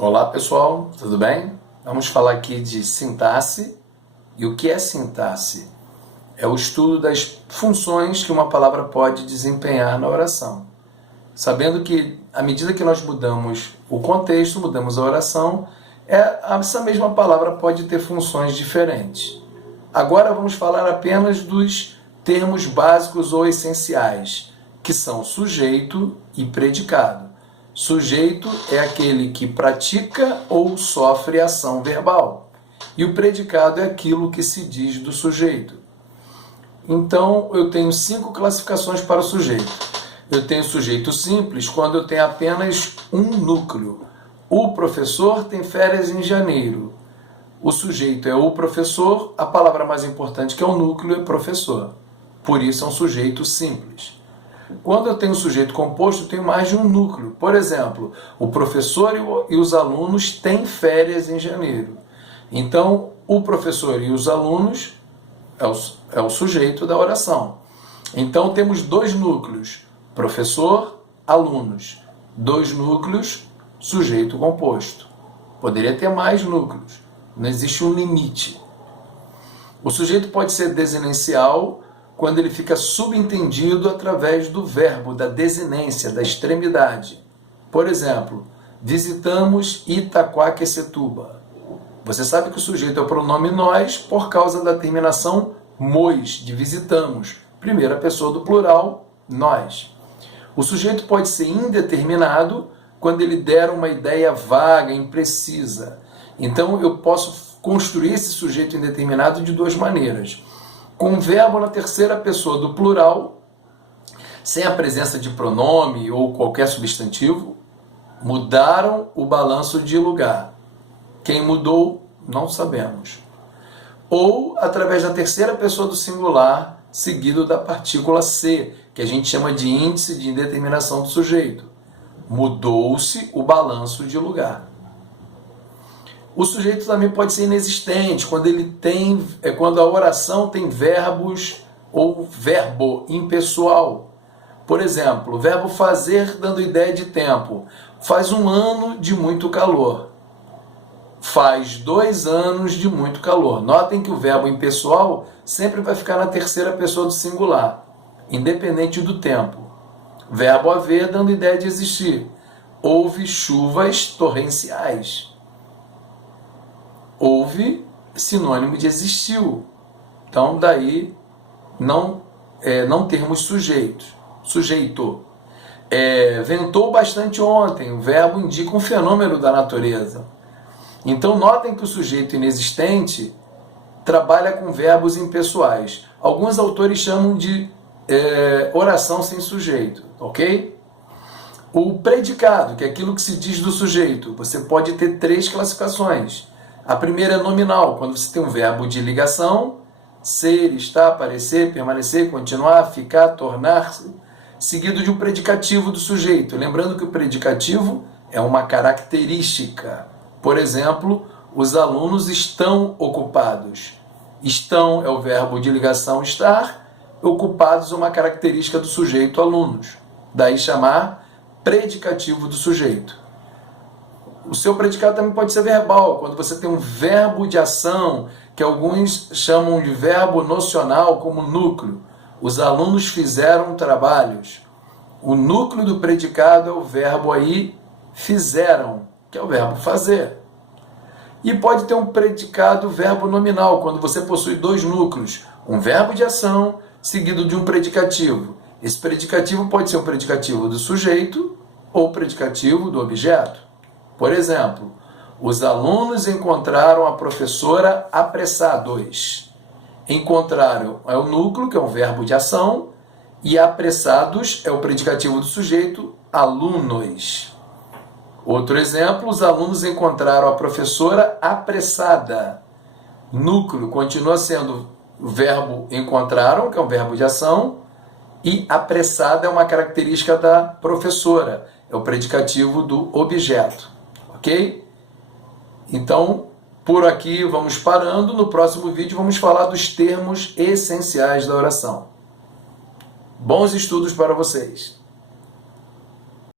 Olá pessoal, tudo bem? Vamos falar aqui de sintaxe. E o que é sintaxe? É o estudo das funções que uma palavra pode desempenhar na oração. Sabendo que, à medida que nós mudamos o contexto, mudamos a oração, essa mesma palavra pode ter funções diferentes. Agora vamos falar apenas dos termos básicos ou essenciais, que são sujeito e predicado. Sujeito é aquele que pratica ou sofre ação verbal. E o predicado é aquilo que se diz do sujeito. Então, eu tenho 5 classificações para o sujeito. Eu tenho sujeito simples quando eu tenho apenas um núcleo. O professor tem férias em janeiro. O sujeito é o professor, a palavra mais importante que é o núcleo é professor. Por isso é um sujeito simples. Quando eu tenho sujeito composto, eu tenho mais de um núcleo. Por exemplo, o professor e os alunos têm férias em janeiro. Então, o professor e os alunos é o sujeito da oração. Então, temos 2 núcleos, professor, alunos. 2 núcleos, sujeito composto. Poderia ter mais núcleos, não existe um limite. O sujeito pode ser desinencial quando ele fica subentendido através do verbo, da desinência, da extremidade. Por exemplo, visitamos Itaquaquecetuba. Você sabe que o sujeito é o pronome nós por causa da terminação mois, de visitamos. Primeira pessoa do plural, nós. O sujeito pode ser indeterminado quando ele der uma ideia vaga, imprecisa. Então, eu posso construir esse sujeito indeterminado de 2 maneiras. Com o verbo na terceira pessoa do plural, sem a presença de pronome ou qualquer substantivo, mudaram o balanço de lugar. Quem mudou, não sabemos. Ou através da terceira pessoa do singular, seguido da partícula C, que a gente chama de índice de indeterminação do sujeito. Mudou-se o balanço de lugar. O sujeito também pode ser inexistente, quando a oração tem verbos ou verbo impessoal. Por exemplo, o verbo fazer dando ideia de tempo. Faz 1 ano de muito calor. Faz 2 anos de muito calor. Notem que o verbo impessoal sempre vai ficar na terceira pessoa do singular, independente do tempo. Verbo haver dando ideia de existir. Houve chuvas torrenciais. Houve, sinônimo de existiu. Então, daí, não termos sujeito. Ventou bastante ontem. O verbo indica um fenômeno da natureza. Então, notem que o sujeito inexistente trabalha com verbos impessoais. Alguns autores chamam de oração sem sujeito, ok? O predicado, que é aquilo que se diz do sujeito, você pode ter 3 classificações. A primeira é nominal, quando você tem um verbo de ligação, ser, estar, parecer, permanecer, continuar, ficar, tornar-se, seguido de um predicativo do sujeito. Lembrando que o predicativo é uma característica. Por exemplo, os alunos estão ocupados. Estão é o verbo de ligação estar, ocupados é uma característica do sujeito alunos. Daí chamar predicativo do sujeito. O seu predicado também pode ser verbal, quando você tem um verbo de ação, que alguns chamam de verbo nocional, como núcleo. Os alunos fizeram trabalhos. O núcleo do predicado é o verbo aí, fizeram, que é o verbo fazer. E pode ter um predicado verbo nominal, quando você possui 2 núcleos. Um verbo de ação, seguido de um predicativo. Esse predicativo pode ser um predicativo do sujeito ou predicativo do objeto. Por exemplo, os alunos encontraram a professora apressados. Encontraram é o núcleo, que é um verbo de ação, e apressados é o predicativo do sujeito, alunos. Outro exemplo, os alunos encontraram a professora apressada. Núcleo continua sendo o verbo encontraram, que é um verbo de ação, e apressada é uma característica da professora, é o predicativo do objeto. Ok? Então, por aqui vamos parando. No próximo vídeo vamos falar dos termos essenciais da oração. Bons estudos para vocês!